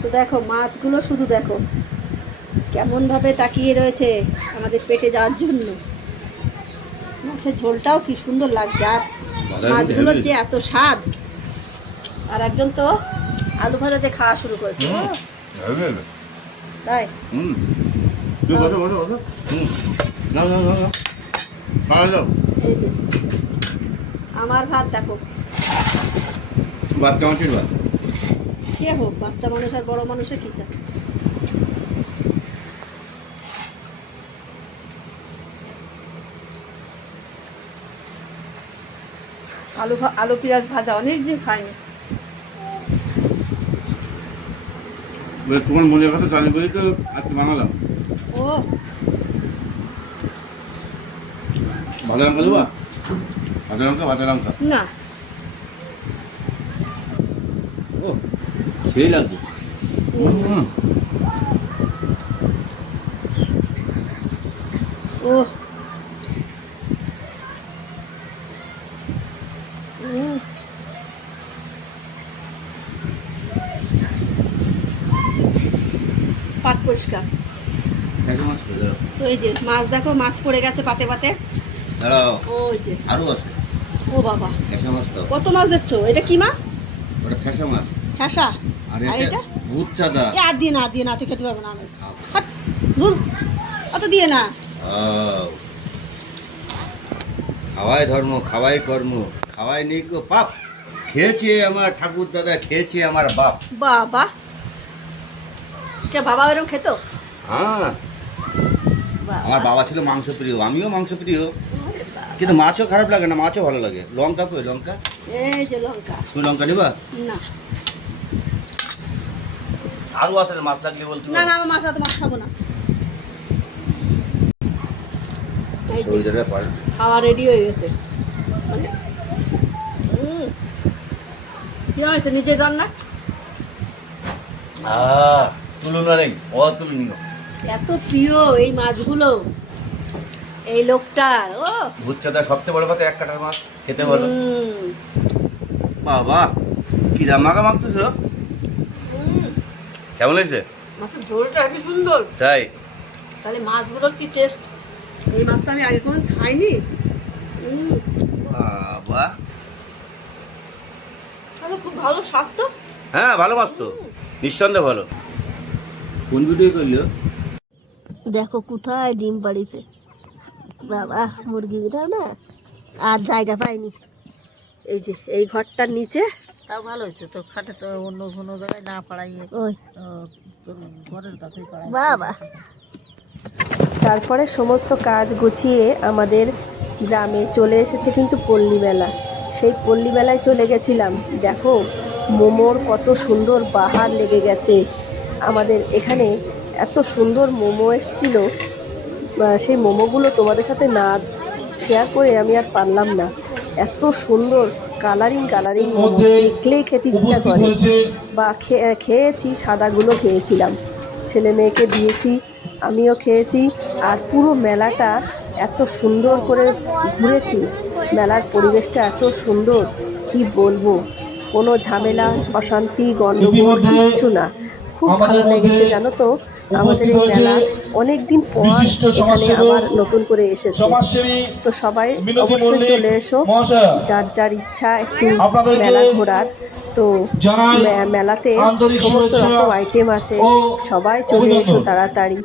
তো দেখো মাছগুলো শুধু দেখো কেমনভাবে তাকিয়ে রয়েছে আমাদের পেটে যাওয়ার জন্য। মাছের ঝোলটাও কি সুন্দর লাগছে, আর মাছগুলোর যে এত স্বাদ। আর একজন তো আলু ভাজাতে খাওয়া শুরু করেছে। তাই এই যে আমার ভাত দেখো, কে হোক বাচ্চা মানুষ আর বড় মানুষের কি চায়। আলু পেঁয়াজ ভাজা অনেক দিন খাইনি। তোমার মনের কথা জানি বলি তো আজকে বানালাম। ও ভাজা লঙ্কা দেবা? ভাজা লঙ্কা না, ও সেই লাগছে। ও পাত পরিষ্কার। তো এই যে মাছ দেখো, মাছ পড়ে গেছে পাতে পাতে। ওই যে আরো আছে। ও বাবা, ফ্যাসা মাছ তো। কত মাছ দেখছো? এটা কি মাছ? ওটা ফ্যাসা মাছ। ফ্যাসা? আর আর এটা ভূত চাঁদা। এ আর দিয়ে না, তুই খেতে পারবো না আমি। হাট, ধুর, অত দিয়ে না। খাওয়াই ধর্ম, খাওয়াই কর্ম, খাওয়াই নেই গো পাপ। খেয়েছে আমার ঠাকুর দাদা, খেয়েছে আমার বাপ। বাবা, কে বাবা এরকম খেত? হ্যাঁ, আমার বাবা ছিল মাংস প্রিয়, আমিও মাংস প্রিয়, কিন্তু মাছও খারাপ লাগে না, মাছও ভালো লাগে। লঙ্কা কই লঙ্কা? এই যে লঙ্কা। তুই লঙ্কা নিবা? না আরো আছে মাছ লাগলে বলতে। না না, আমার মাছ খাবো না। খাওয়া রেডি হয়ে গেছে। মানে কি হয়েছে নিজের রান্না? তুলনা নেই, অতুলনীয়। এত প্রিয় এই মাছগুলো এই লোকটার। ও ভুচ্চাদা সবচেয়ে বড় কথা, এক কাটার মাছ খেতে ভালো। বাবা কি রামাগা মাখতেছ, কেমন হয়েছে? মাছের ঝোলটা হেবি সুন্দর। তাই? তাহলে মাছগুলোর কি টেস্ট! এই মাছটা আমি আগে কোনো খাইনি। বাবা তাহলে খুব ভালো স্বাদ তো। হ্যাঁ ভালো মাছ তো, নিঃসন্দেহে ভালো। কোন ভিডিও করলো? দেখো কোথায় ডিম পাড়িছে বাবা, মুরগিটা না আর জায়গা পাইনি। এই যে এই ঘরটার নিচে। তাও ভালো হয়েছে তো, খাটে তো অন্য কোনো জায়গায় না পাড়াইয়ে ওই ঘরের কাছেই পাড়াই। বাবা, তারপরে সমস্ত কাজ গুছিয়ে আমাদের গ্রামে চলে এসেছে কিন্তু পল্লী মেলা। সেই পল্লী মেলায় চলে গেছিলাম। দেখো মোমোর কত সুন্দর বাহার লেগে গেছে আমাদের এখানে। এত সুন্দর মোমো এসছিল, সেই মোমোগুলো তোমাদের সাথে না শেয়ার করে আমি আর পারলাম না। এত সুন্দর কালারিং মোমো, দেখলেই খেতে ইচ্ছা করে। বা খেয়েছি, সাদাগুলো খেয়েছিলাম, ছেলে মেয়েকে দিয়েছি, আমিও খেয়েছি। আর পুরো মেলাটা এত সুন্দর করে ঘুরেছি, মেলার পরিবেশটা এত সুন্দর কি বলবো। কোনো ঝামেলা অশান্তি গণ্ডগোল কিচ্ছু না, খুব ভালো লেগেছে জানো তো। আমাদের এই মেলা অনেক দিন পর এখানে আবার নতুন করে এসেছে। তো সবাই অবশ্যই চলে এসো, যার যার ইচ্ছা একটু মেলা ঘোরার। তো মেলাতে সমস্ত রকম আইটেম আছে, সবাই চলে এসো তাড়াতাড়ি।